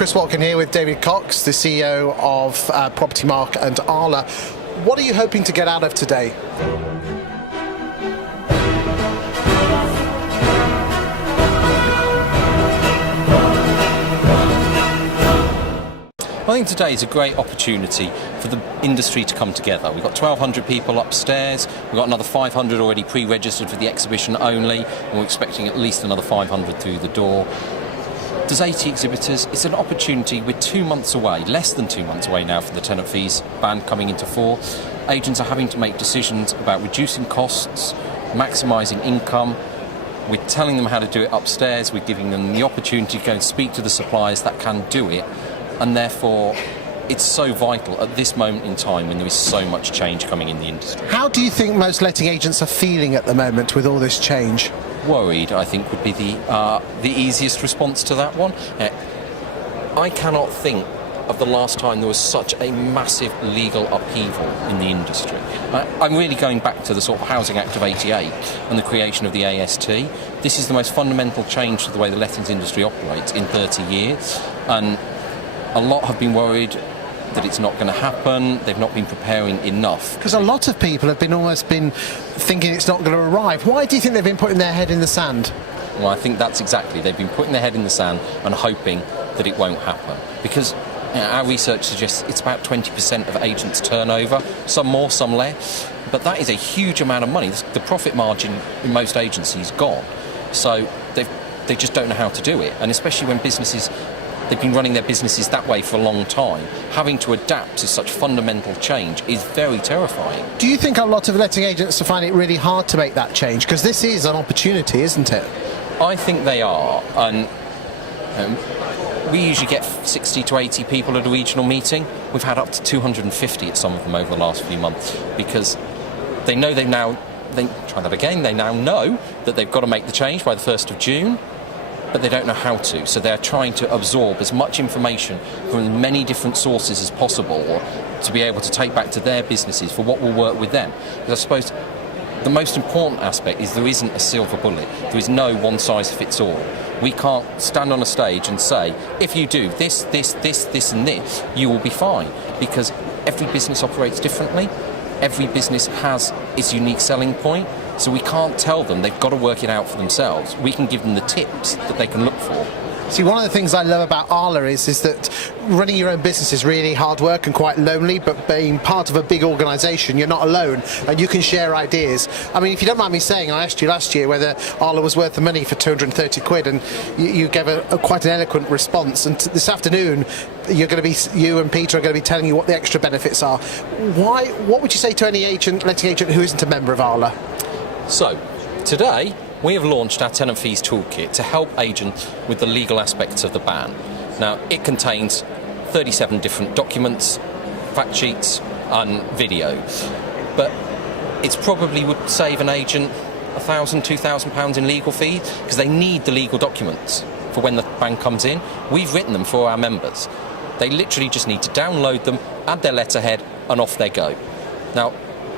Chris Watkin here with David COX, the CEO of Property Mark and ARLA. What are you hoping to get out of today? I think today is a great opportunity for the industry to come together. We've got 1,200 people upstairs, we've got another 500 already pre-registered for the exhibition only, and we're expecting at least another 500 through the door. There's 80 exhibitors. It's an opportunity. We're 2 months away, less than 2 months away now from the tenant fees ban coming into force. Agents are having to make decisions about reducing costs, maximising income. We're telling them how to do it upstairs. We're giving them the opportunity to go and speak to the suppliers that can do it. And therefore, it's so vital at this moment in time when there is so much change coming in the industry. How do you think most letting agents are feeling at the moment with all this change? Worried, I think, would be the easiest response to that one. I cannot think of the last time there was such a massive legal upheaval in the industry. I'm really going back to the sort of Housing Act of '88 and the creation of the AST. This is the most fundamental change to the way the lettings industry operates in 30 years. And a lot have been worried that it's not going to happen. They've not been preparing enough. Because a lot of people have almost been thinking it's not going to arrive. Why do you think they've been putting their head in the sand? Well, I think that's exactly. They've been putting their head in the sand and hoping that it won't happen. Because our research suggests it's about 20% of agents' turnover, some more, some less. But that is a huge amount of money. The profit margin in most agencies is gone. So they just don't know how to do it. And especially when they've been running their businesses that way for a long time. Having to adapt to such fundamental change is very terrifying. Do you think a lot of letting agents are finding it really hard to make that change? Because this is an opportunity, isn't it? I think they are. And we usually get 60 to 80 people at a regional meeting. We've had up to 250 at some of them over the last few months because they know they now know that they've got to make the change by the 1st of June. But they don't know how to, so they're trying to absorb as much information from as many different sources as possible to be able to take back to their businesses for what will work with them. Because I suppose the most important aspect is there isn't a silver bullet. There is no one-size-fits-all. We can't stand on a stage and say, if you do this, this, this, this and this, you will be fine. Because every business operates differently. Every business has its unique selling point. So we can't tell them, they've got to work it out for themselves. We can give them the tips that they can look for. See, one of the things I love about ARLA is that running your own business is really hard work and quite lonely, but being part of a big organisation, you're not alone and you can share ideas. I mean, if you don't mind me saying, I asked you last year whether ARLA was worth the money for 230 quid and you gave quite an eloquent response. And this afternoon, you and Peter are going to be telling you what the extra benefits are. What would you say to any letting agent who isn't a member of ARLA? So, today we have launched our Tenant Fees Toolkit to help agents with the legal aspects of the ban. Now, it contains 37 different documents, fact sheets and videos, but it probably would save an agent £1,000, £2,000 in legal fees because they need the legal documents for when the ban comes in. We've written them for our members. They literally just need to download them, add their letterhead and off they go. Now,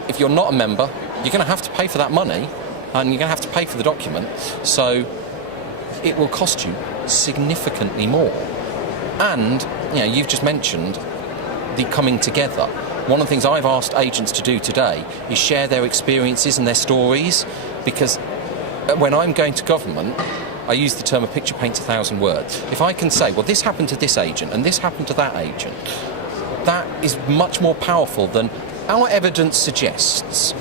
if you're not a member, you're going to have to pay for that money and you're going to have to pay for the document, so it will cost you significantly more. And you've just mentioned the coming together. One of the things I've asked agents to do today is share their experiences and their stories, because when I'm going to government, I use the term a picture paints 1,000 words. If I can say, well, this happened to this agent and this happened to that agent, that is much more powerful than our evidence suggests.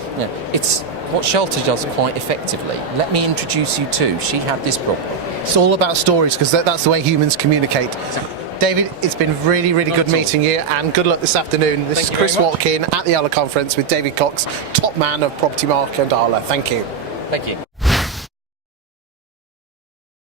It's what Shelter does quite effectively. Let me introduce you to, she had this problem. It's all about stories, because that's the way humans communicate. Exactly. David, it's been really, really good meeting you, and good luck this afternoon. This is Chris Watkin at the ARLA Conference with David COX, top man of Property Mark and ARLA. Thank you. Thank you.